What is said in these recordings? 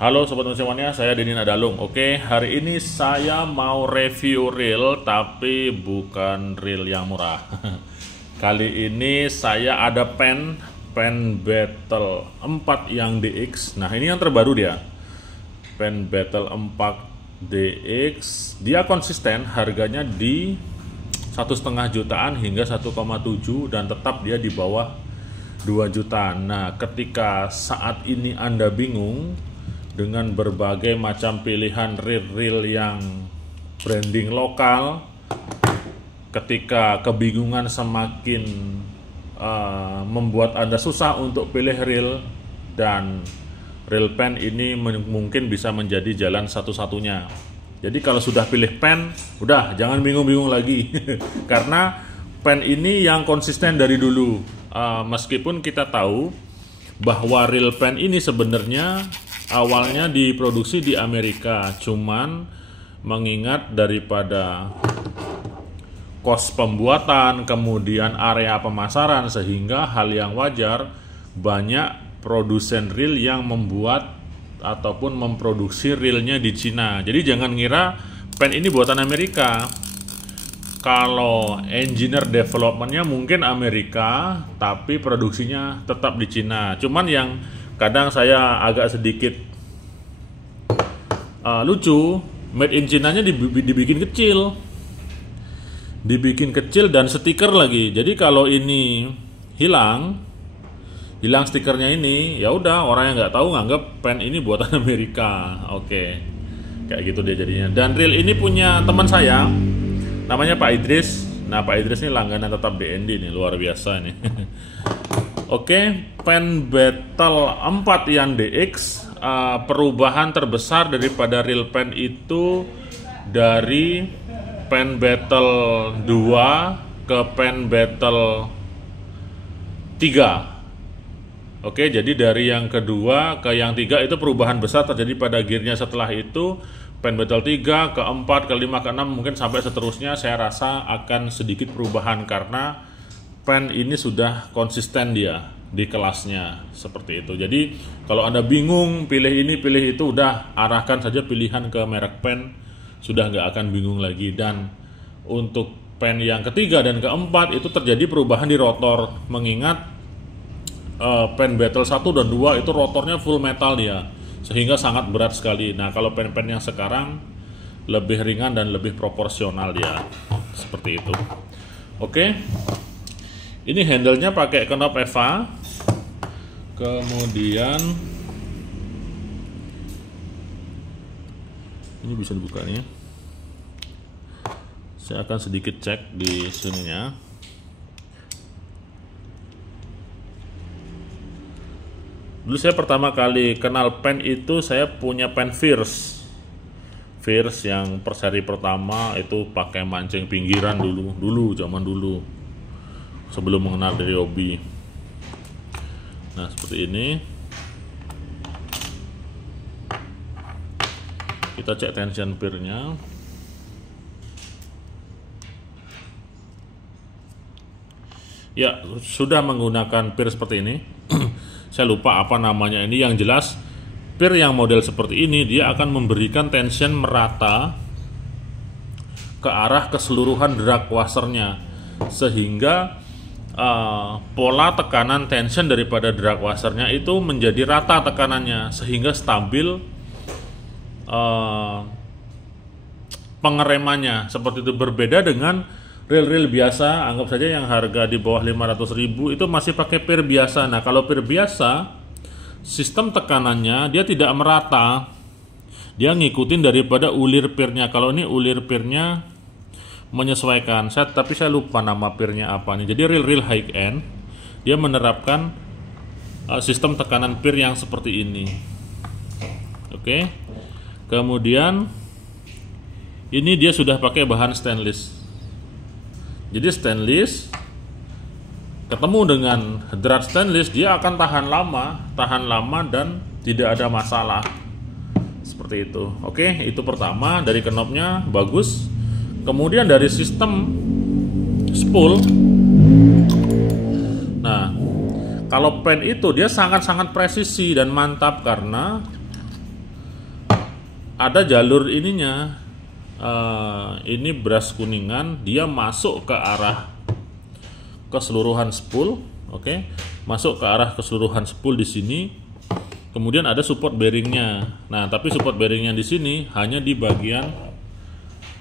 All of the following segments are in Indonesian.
Halo Sobat semuanya, saya Denny Nadalung. Oke, hari ini saya mau review reel, tapi bukan reel yang murah. Kali ini saya ada pen Battle 4 yang DX. Nah, ini yang terbaru dia. Pen Battle 4 DX. Dia konsisten, harganya di 1,5 jutaan hingga 1,7 dan tetap dia di bawah 2 juta. Nah, ketika saat ini Anda bingung dengan berbagai macam pilihan reel yang branding lokal, ketika kebingungan semakin membuat Anda susah untuk pilih reel, dan reel pen ini mungkin bisa menjadi jalan satu-satunya. Jadi kalau sudah pilih pen, udah jangan bingung-bingung lagi karena pen ini yang konsisten dari dulu. Meskipun kita tahu bahwa reel pen ini sebenarnya awalnya diproduksi di Amerika, cuman mengingat daripada kos pembuatan, kemudian area pemasaran, sehingga hal yang wajar banyak produsen reel yang membuat ataupun memproduksi reelnya di Cina. Jadi jangan ngira pen ini buatan Amerika. Kalau engineer developmentnya mungkin Amerika, tapi produksinya tetap di Cina. Cuman yang kadang saya agak sedikit lucu, made in Cina-nya dibikin kecil dan stiker lagi. Jadi kalau ini hilang stikernya ini, ya udah orang yang nggak tahu nganggap pen ini buatan Amerika. Oke, kayak gitu dia jadinya. Dan reel ini punya teman saya, namanya Pak Idris. Nah, Pak Idris ini langganan tetap DND nih, luar biasa nih. Oke, pen Battle 4 yang DX, perubahan terbesar daripada reel pen itu dari pen Battle 2 ke pen Battle 3. Oke, jadi dari yang kedua ke yang 3 itu perubahan besar terjadi pada gearnya. Setelah itu pen Battle 3, ke 4, ke 5, ke 6 mungkin sampai seterusnya saya rasa akan sedikit perubahan karena pen ini sudah konsisten dia di kelasnya seperti itu. Jadi kalau Anda bingung pilih ini pilih itu, udah arahkan saja pilihan ke merek pen, sudah nggak akan bingung lagi. Dan untuk pen yang ketiga dan keempat itu terjadi perubahan di rotor, mengingat pen Battle 1 dan 2 itu rotornya full metal dia, sehingga sangat berat sekali. Nah, kalau pen-pen yang sekarang lebih ringan dan lebih proporsional dia, seperti itu. Oke, ini handle-nya pakai knob EVA. Kemudian ini bisa dibuka nih. Saya akan sedikit cek di sininya. Dulu saya pertama kali kenal pen itu saya punya pen Fierce yang per seri pertama itu pakai mancing pinggiran dulu zaman dulu sebelum mengenal dari hobi. Nah, seperti ini. Kita cek tension peer-nya. Ya, sudah menggunakan peer seperti ini. Saya lupa apa namanya ini. Yang jelas peer yang model seperti ini dia akan memberikan tension merata ke arah keseluruhan drag washernya, sehingga pola tekanan tension daripada drag washernya itu menjadi rata tekanannya, sehingga stabil pengeremannya. Seperti itu, berbeda dengan reel biasa, anggap saja yang harga di bawah 500.000 itu masih pakai peer biasa. Nah, kalau peer biasa sistem tekanannya dia tidak merata, dia ngikutin daripada ulir peernya. Kalau ini ulir peernya menyesuaikan, tapi saya lupa nama peernya apa nih. Jadi reel high end dia menerapkan sistem tekanan peer yang seperti ini. Oke, kemudian ini dia sudah pakai bahan stainless. Jadi stainless ketemu dengan drat stainless, dia akan tahan lama dan tidak ada masalah seperti itu. Oke, itu pertama, dari knobnya bagus. Kemudian dari sistem spool. Nah, kalau pen itu dia sangat-sangat presisi dan mantap karena ada jalur ininya. Ini brush kuningan, dia masuk ke arah keseluruhan spool, oke, masuk ke arah keseluruhan spool di sini. Kemudian ada support bearingnya. Nah, tapi support bearingnya di sini hanya di bagian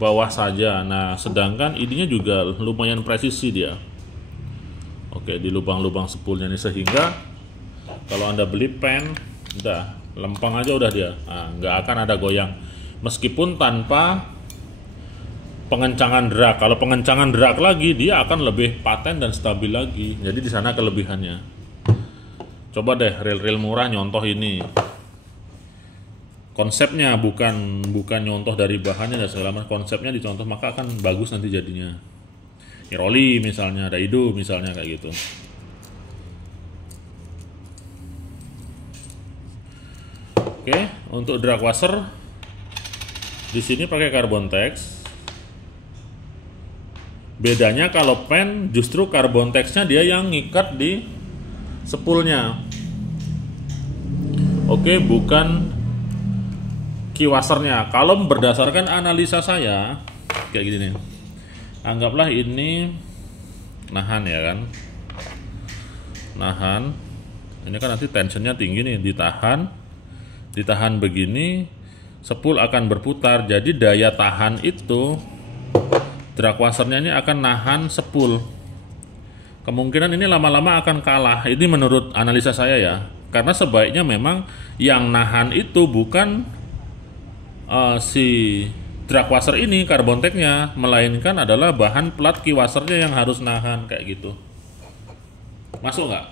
bawah saja. Nah, sedangkan ininya juga lumayan presisi dia. Oke, di lubang-lubang spoolnya ini, sehingga kalau Anda beli pen, udah lempeng aja udah dia. Nah, nggak akan ada goyang. Meskipun tanpa pengencangan drag. Kalau pengencangan drag lagi, dia akan lebih paten dan stabil lagi. Jadi di sana kelebihannya. Coba deh reel-reel murah nyontoh ini. Konsepnya bukan nyontoh dari bahannya dan segala macam. Konsepnya dicontoh, maka akan bagus nanti jadinya. Iroli misalnya, Daido misalnya kayak gitu. Oke, untuk drag washer di sini pakai carbon tex. Bedanya kalau pen justru carbon texnya dia yang ngikat di spoolnya. Oke, bukan key washernya. Kalau berdasarkan analisa saya kayak gini nih. Anggaplah ini nahan ya kan. Nahan. Ini kan nanti tensionnya tinggi nih, ditahan begini, spool akan berputar. Jadi daya tahan itu drag washernya ini akan nahan spool. Kemungkinan ini lama-lama akan kalah. Ini menurut analisa saya ya. Karena sebaiknya memang yang nahan itu bukan si drag washer ini, carbon texnya, melainkan adalah bahan plat key washernya yang harus nahan kayak gitu. Masuk nggak?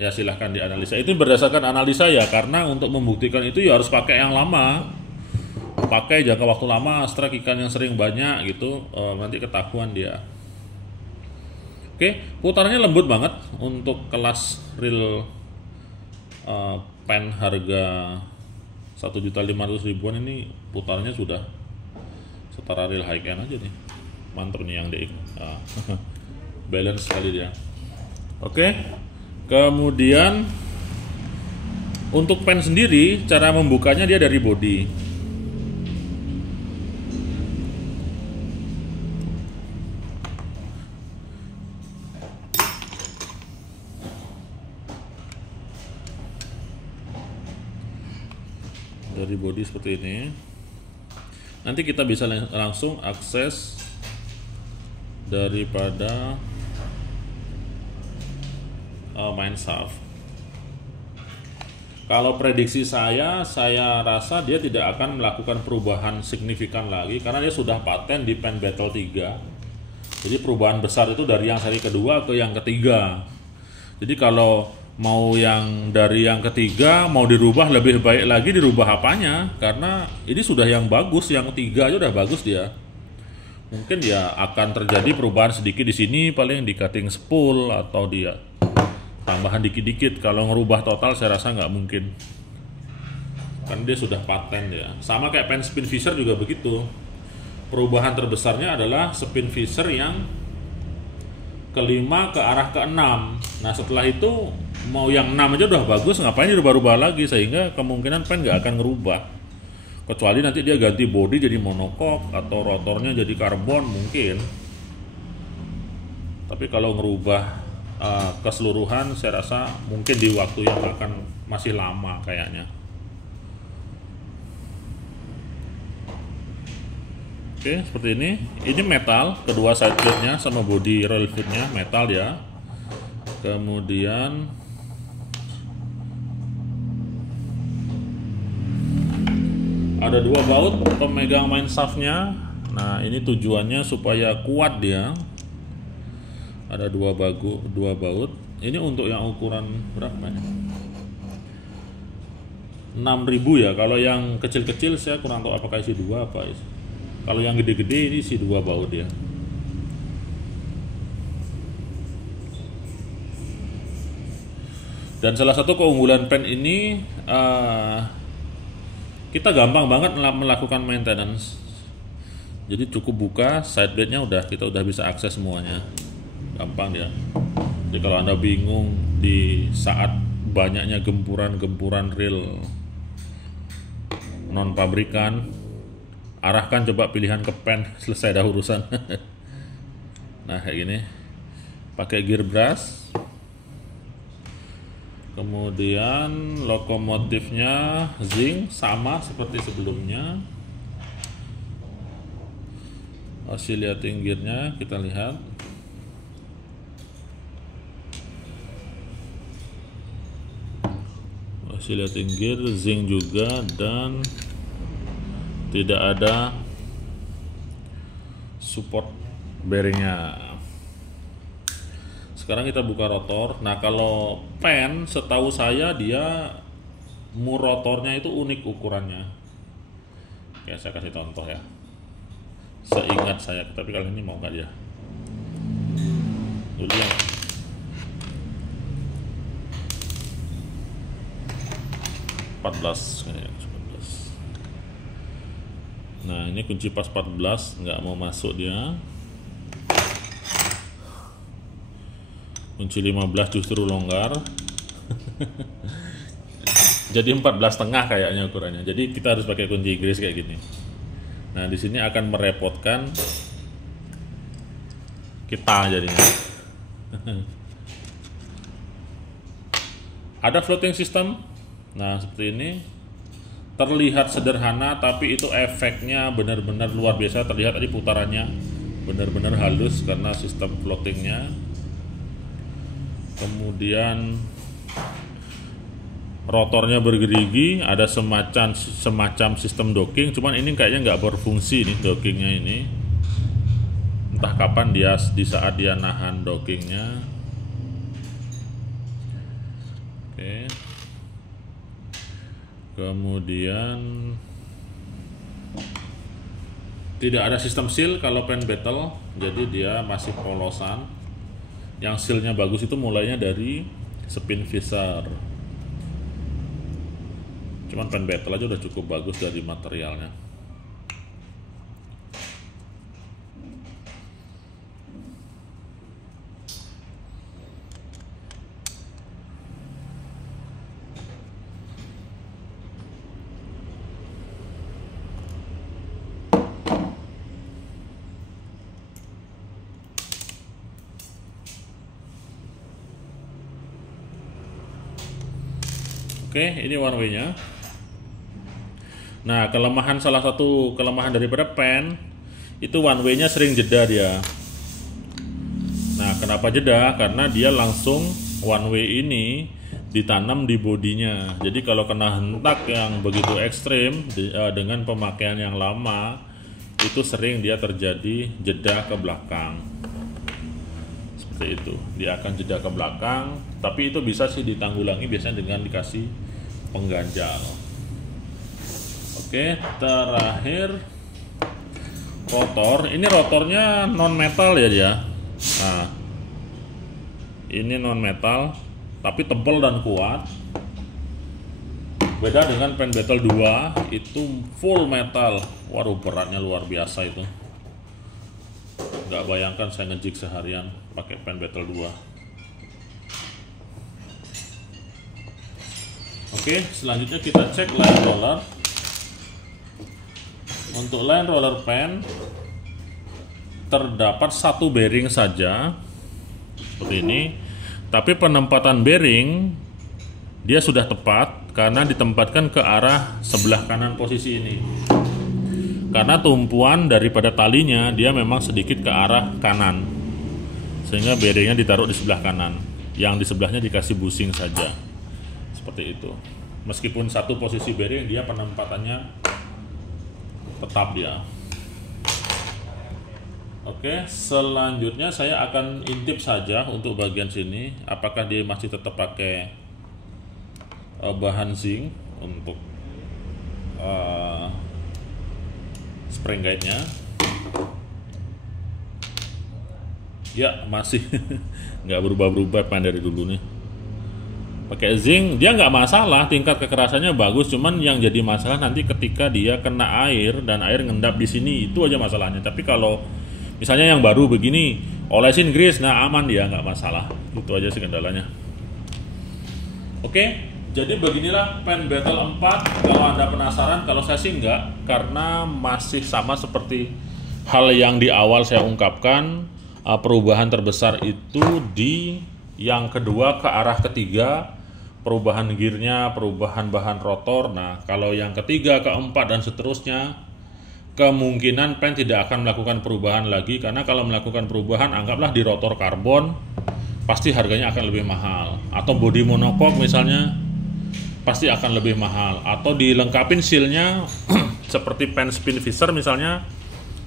Ya silahkan dianalisa. Itu berdasarkan analisa ya. Karena untuk membuktikan itu ya harus pakai yang lama. Pakai jangka waktu lama, strike ikan yang sering banyak gitu, nanti ketahuan dia. Oke, putarannya lembut banget untuk kelas reel pen harga 1.500.000-an ini. Putarannya sudah setara reel high end aja nih. Mantap nih yang DX. Balance sekali dia. Oke, kemudian untuk pen sendiri cara membukanya dia dari body. Dari body seperti ini. Nanti kita bisa langsung akses daripada main shaft. Kalau prediksi saya rasa dia tidak akan melakukan perubahan signifikan lagi karena dia sudah paten di Pen Battle 3. Jadi perubahan besar itu dari yang seri kedua ke yang ketiga. Jadi kalau mau yang dari yang ketiga mau dirubah lebih baik lagi, dirubah apanya? Karena ini sudah yang bagus, yang ketiga aja udah bagus dia. Mungkin ya akan terjadi perubahan sedikit di sini, paling di cutting spool atau dia tambahan dikit-dikit. Kalau ngerubah total saya rasa nggak mungkin. Kan dia sudah paten ya. Sama kayak pen spin fisher juga begitu. Perubahan terbesarnya adalah spin fisher yang kelima ke arah ke-6. Nah setelah itu mau yang 6 aja udah bagus, ngapain dirubah-rubah lagi, sehingga kemungkinan pen nggak akan ngerubah. Kecuali nanti dia ganti body jadi monocoque atau rotornya jadi karbon mungkin. Tapi kalau ngerubah keseluruhan saya rasa mungkin di waktu yang akan masih lama kayaknya. Oke, seperti ini. Ini metal, kedua side plate-nya sama body roll foot-nya metal ya. Kemudian ada dua baut pemegang main shaft-nya. Nah, ini tujuannya supaya kuat dia. Ada dua baut. Ini untuk yang ukuran berapa ya? 6.000 ya. Kalau yang kecil-kecil saya kurang tahu apakah isi 2 apa isi. Kalau yang gede-gede ini isi 2 baut ya. Dan salah satu keunggulan pen ini kita gampang banget melakukan maintenance. Jadi cukup buka side blade-nya kita udah bisa akses semuanya. Gampang ya. Jadi kalau Anda bingung di saat banyaknya gempuran reel non pabrikan, arahkan coba pilihan ke pen, selesai dah urusan. Nah kayak gini, pakai gear brush. Kemudian lokomotifnya zinc sama seperti sebelumnya. Oscillating gearnya kita lihat. Oscillating gear zinc juga, dan tidak ada support bearingnya. Sekarang kita buka rotor. Nah kalau pen, setahu saya dia mur rotornya itu unik ukurannya. Oke, saya kasih contoh ya. Seingat saya, tapi kali ini mau nggak dia? Dulu yang 14 kayaknya, 14. Nah ini kunci pas 14, nggak mau masuk dia. Kunci 15 justru longgar. Jadi 14,5 kayaknya ukurannya. Jadi kita harus pakai kunci Inggris kayak gini. Nah di sini akan merepotkan kita jadinya. Ada floating system. Nah seperti ini, terlihat sederhana tapi itu efeknya benar-benar luar biasa. Terlihat tadi putarannya benar-benar halus karena sistem floatingnya. Kemudian rotornya bergerigi, ada semacam sistem docking, cuman ini kayaknya nggak berfungsi nih dockingnya ini. Entah kapan dia di saat dia nahan dockingnya. Oke. Kemudian tidak ada sistem seal kalau pen battle, jadi dia masih polosan. Yang sealnya bagus itu mulainya dari spin visor. Cuman pen battle aja udah cukup bagus dari materialnya. Oke, ini one way-nya. Nah, salah satu kelemahan daripada pen itu one way-nya sering jeda dia. Nah, kenapa jeda? Karena dia langsung one way ini ditanam di bodinya. Jadi kalau kena hentak yang begitu ekstrim dengan pemakaian yang lama, itu sering dia terjadi jeda ke belakang. Seperti itu, dia akan jeda ke belakang, tapi itu bisa sih ditanggulangi biasanya dengan dikasih pengganjal. Oke, terakhir rotor. Ini rotornya non metal ya dia. Nah, ini non metal tapi tebal dan kuat. Beda dengan pen battle 2 itu full metal. Waduh, beratnya luar biasa itu. Nggak bayangkan saya ngejig seharian pakai pen battle 2. Oke, selanjutnya kita cek line roller. Untuk line roller pen terdapat satu bearing saja seperti ini, tapi penempatan bearing dia sudah tepat karena ditempatkan ke arah sebelah kanan posisi ini. Karena tumpuan daripada talinya dia memang sedikit ke arah kanan, sehingga bearingnya ditaruh di sebelah kanan. Yang di sebelahnya dikasih bushing saja, seperti itu. Meskipun satu posisi bearing, dia penempatannya tetap dia. Oke, selanjutnya saya akan intip saja untuk bagian sini, apakah dia masih tetap pakai bahan zinc untuk spring guide-nya. Ya, masih nggak berubah-berubah pan dari dulu nih. Pakai zinc dia nggak masalah, tingkat kekerasannya bagus, cuman yang jadi masalah nanti ketika dia kena air dan air ngendap di sini, itu aja masalahnya. Tapi kalau misalnya yang baru begini, olesin grease, nah aman dia, nggak masalah. Itu aja sih kendalanya. Oke, Jadi beginilah pen Battle 4. Kalau Anda penasaran, kalau saya sih enggak, karena masih sama seperti hal yang di awal saya ungkapkan. Perubahan terbesar itu di yang kedua ke arah ketiga, perubahan gearnya, perubahan bahan rotor. Nah, kalau yang ketiga, keempat, dan seterusnya, kemungkinan pen tidak akan melakukan perubahan lagi, karena kalau melakukan perubahan, anggaplah di rotor karbon, pasti harganya akan lebih mahal. Atau bodi monokok misalnya, pasti akan lebih mahal. Atau dilengkapin sealnya seperti pen spin visor misalnya,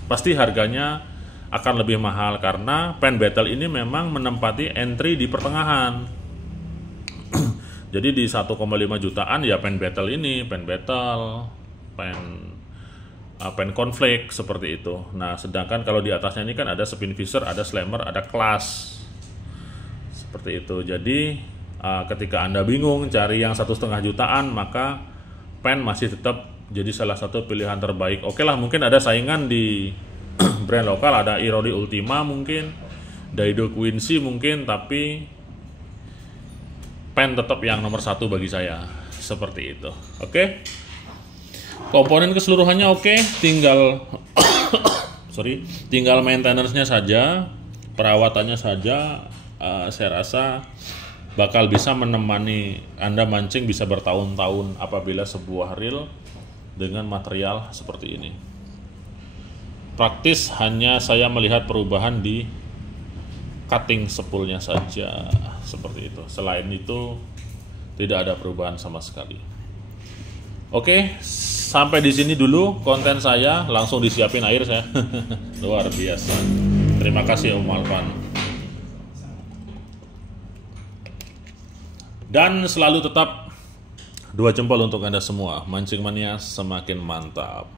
pasti harganya akan lebih mahal, karena pen Battle ini memang menempati entry di pertengahan. Jadi di 1,5 jutaan ya pen Battle ini, pen Battle, pen konflik seperti itu. Nah, sedangkan kalau di atasnya ini kan ada spin visor, ada slammer, ada class seperti itu. Jadi ketika Anda bingung cari yang 1,5 jutaan, maka pen masih tetap jadi salah satu pilihan terbaik. Oke lah, mungkin ada saingan di brand lokal, ada Irodi Ultima mungkin, Daido Quincy mungkin, tapi pen tetap yang nomor satu bagi saya, seperti itu. Oke, komponen keseluruhannya oke, tinggal tinggal maintenance-nya saja, perawatannya saja. Saya rasa bakal bisa menemani Anda mancing bisa bertahun-tahun apabila sebuah reel dengan material seperti ini. Praktis hanya saya melihat perubahan di cutting spoolnya saja, seperti itu. Selain itu tidak ada perubahan sama sekali. Oke, sampai di sini dulu konten saya. Langsung disiapin air saya. Luar biasa. Terima kasih Om Alvan. Dan selalu tetap 2 jempol untuk Anda semua. Mancing mania semakin mantap.